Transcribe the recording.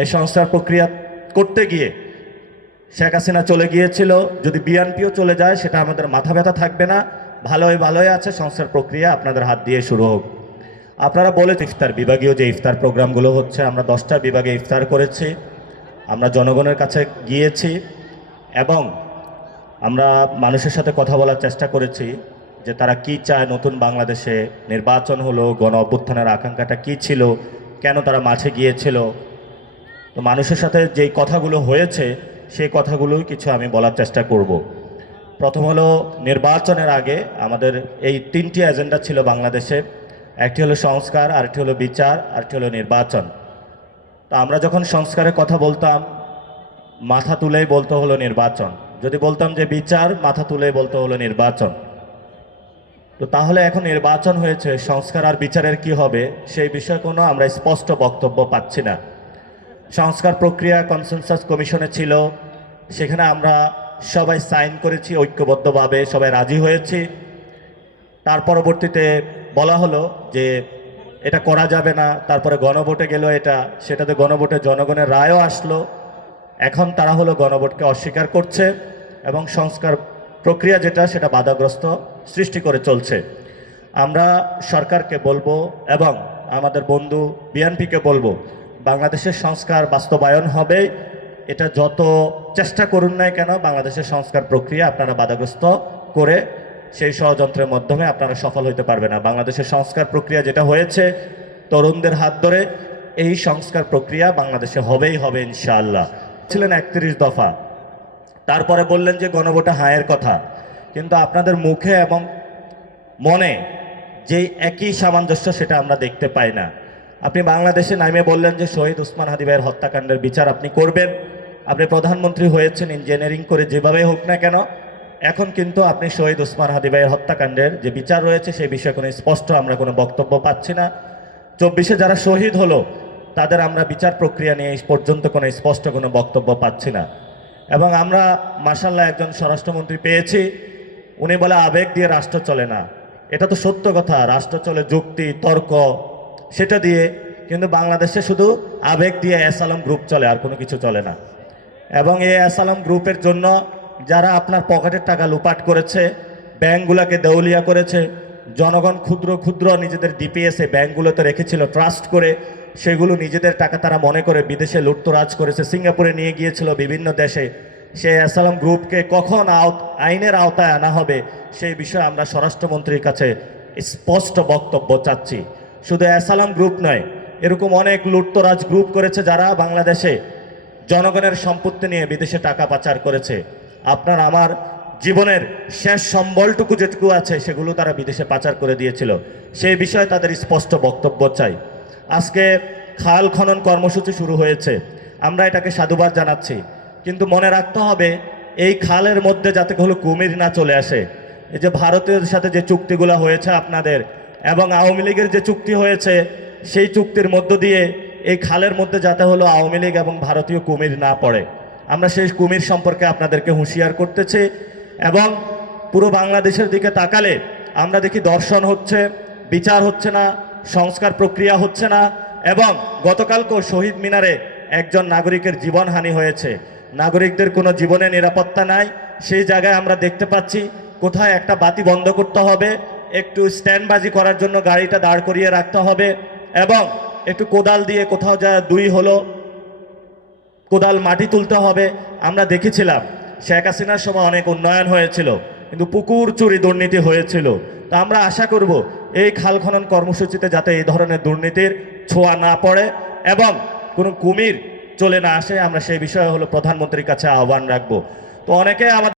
এই সংস্কার প্রক্রিয়া করতে গিয়ে শেখ হাসিনা চলে গিয়েছিল, যদি বিএনপিও চলে যায় সেটা আমাদের মাথা ব্যথা থাকবে না। ভালোই ভালোই আছে, সংস্কার প্রক্রিয়া আপনাদের হাত দিয়ে শুরু হোক। আপনারা বলে ইফতার বিভাগীয় যে ইফতার প্রোগ্রামগুলো হচ্ছে, আমরা 10টা বিভাগে ইফতার করেছি, আমরা জনগণের কাছে গিয়েছি এবং আমরা মানুষের সাথে কথা বলার চেষ্টা করেছি যে তারা কি চায়। নতুন বাংলাদেশে নির্বাচন হলো, গণ অভ্যুত্থানের আকাঙ্ক্ষাটা কি ছিল, কেন তারা মাঠে গিয়েছিল। তো মানুষের সাথে যেই কথাগুলো হয়েছে সেই কথাগুলোই কিছু আমি বলার চেষ্টা করব। প্রথম হলো, নির্বাচনের আগে আমাদের এই 3টি এজেন্ডা ছিল বাংলাদেশে। একটি হলো সংস্কার, আরেকটি হলো বিচার, আরেকটি হলো নির্বাচন। তো আমরা যখন সংস্কারের কথা বলতাম মাথা তুলেই বলতে হলো নির্বাচন, যদি বলতাম যে বিচার মাথা তুলেই বলতে হলো নির্বাচন। তো তাহলে এখন নির্বাচন হয়েছে, সংস্কার আর বিচারের কি হবে সেই বিষয়ে কোনো আমরা স্পষ্ট বক্তব্য পাচ্ছি না। সংস্কার প্রক্রিয়া কনসেনসাস কমিশনে ছিল, সেখানে আমরা সবাই সাইন করেছি ঐক্যবদ্ধভাবে, সবাই রাজি হয়েছি। তার পরবর্তীতে বলা হলো যে এটা করা যাবে না, তারপরে গণভোটে গেল সেটাতে গণভোটে জনগণের রায়ও আসলো। এখন তারা হলো গণভোটকে অস্বীকার করছে এবং সংস্কার প্রক্রিয়া যেটা সেটা বাধাগ্রস্ত সৃষ্টি করে চলছে। আমরা সরকারকে বলবো এবং আমাদের বন্ধু বিএনপিকে বলবো, বাংলাদেশের সংস্কার বাস্তবায়ন হবে, এটা যত চেষ্টা করুন না কেন বাংলাদেশের সংস্কার প্রক্রিয়া আপনারা বাধাগ্রস্ত করে সেই ষড়যন্ত্রের মাধ্যমে আপনারা সফল হতে পারবে না। বাংলাদেশের সংস্কার প্রক্রিয়া যেটা হয়েছে তরুণদের হাত ধরে, এই সংস্কার প্রক্রিয়া বাংলাদেশে হবেই হবে ইনশাআল্লাহ। ছিলেন 31 দফা, তারপরে বললেন যে গণভোটে হায়ের কথা, কিন্তু আপনাদের মুখে এবং মনে যেই একই সামঞ্জস্য সেটা আমরা দেখতে পাই না। আপনি বাংলাদেশে নামে বললেন যে শহীদ ওসমান হাদি ভাইয়ের হত্যাকাণ্ডের বিচার আপনি করবেন, আপনি প্রধানমন্ত্রী হয়েছেন ইঞ্জিনিয়ারিং করে যেভাবে হোক না কেন, এখন কিন্তু আপনি শহীদ ওসমান হাদি ভাইয়ের হত্যাকাণ্ডের যে বিচার রয়েছে সেই বিষয়ে কোনো স্পষ্ট আমরা কোনো বক্তব্য পাচ্ছি না। 24-এ যারা শহীদ হলো তাদের আমরা বিচার প্রক্রিয়া নিয়ে এই পর্যন্ত কোনো স্পষ্ট কোনো বক্তব্য পাচ্ছি না। এবং আমরা মাশাআল্লাহ একজন স্বরাষ্ট্রমন্ত্রী পেয়েছি, উনি বলে আবেগ দিয়ে রাষ্ট্র চলে না। এটা তো সত্য কথা, রাষ্ট্র চলে যুক্তি তর্ক সেটা দিয়ে, কিন্তু বাংলাদেশে শুধু আবেগ দিয়ে এসালাম গ্রুপ চলে, আর কোনো কিছু চলে না। এবং এই এসালাম গ্রুপের জন্য যারা আপনার পকেটের টাকা লুপাট করেছে, ব্যাংকগুলোকে দেউলিয়া করেছে, জনগণ ক্ষুদ্র ক্ষুদ্র নিজেদের ডিপিএসে ব্যাংকগুলোতে রেখেছিল ট্রাস্ট করে, সেগুলো নিজেদের টাকা তারা মনে করে বিদেশে লুটতরাজ করেছে, সিঙ্গাপুরে নিয়ে গিয়েছিল, বিভিন্ন দেশে। সেই এসালাম গ্রুপকে কখন আইনের আওতায় আনা হবে সেই বিষয়ে আমরা স্বরাষ্ট্রমন্ত্রীর কাছে স্পষ্ট বক্তব্য চাচ্ছি। শুধু এসালাম গ্রুপ নয়, এরকম অনেক লুটতরাজ গ্রুপ করেছে যারা বাংলাদেশে জনগণের সম্পত্তি নিয়ে বিদেশে টাকা পাচার করেছে। আপনার আমার জীবনের শেষ সম্বলটুকু যেটুকু আছে সেগুলো তারা বিদেশে পাচার করে দিয়েছিল, সেই বিষয়ে তাদের স্পষ্ট বক্তব্য চাই। আজকে খাল খনন কর্মসূচি শুরু হয়েছে, আমরা এটাকে সাধুবাদ জানাচ্ছি, কিন্তু মনে রাখতে হবে এই খালের মধ্যে যাতে কোনো কুমির না চলে আসে। এই যে ভারতের সাথে যে চুক্তিগুলো হয়েছে আপনাদের এবং আওয়ামী লীগের যে চুক্তি হয়েছে, সেই চুক্তির মধ্য দিয়ে এই খালের মধ্যে যাতে হলো আওয়ামী লীগ এবং ভারতীয় কুমির না পড়ে, আমরা সেই কুমির সম্পর্কে আপনাদেরকে হুঁশিয়ার করতেছি। এবং পুরো বাংলাদেশের দিকে তাকালে আমরা দেখি দর্শন হচ্ছে, বিচার হচ্ছে না, সংস্কার প্রক্রিয়া হচ্ছে না। এবং গতকালকেও শহীদ মিনারে একজন নাগরিকের জীবনহানি হয়েছে, নাগরিকদের কোনো জীবনে নিরাপত্তা নাই। সেই জায়গায় আমরা দেখতে পাচ্ছি কোথায় একটা বাতি বন্ধ করতে হবে, একটু স্ট্যান্ডবাজি করার জন্য গাড়িটা দাঁড় করিয়ে রাখতে হবে এবং একটু কোদাল দিয়ে কোথাও যা কোদাল মাটি তুলতে হবে। আমরা দেখেছিলাম শেখ হাসিনার সময় অনেক উন্নয়ন হয়েছিল, কিন্তু পুকুর চুরি দুর্নীতি হয়েছিল। তা আমরা আশা করব এই খাল খনন কর্মসূচিতে যাতে এই ধরনের দুর্নীতির ছোঁয়া না পড়ে এবং কোনো কুমির চলে না আসে, আমরা সেই বিষয়ে হলো প্রধানমন্ত্রীর কাছে আহ্বান রাখবো। তো অনেকে আমাদের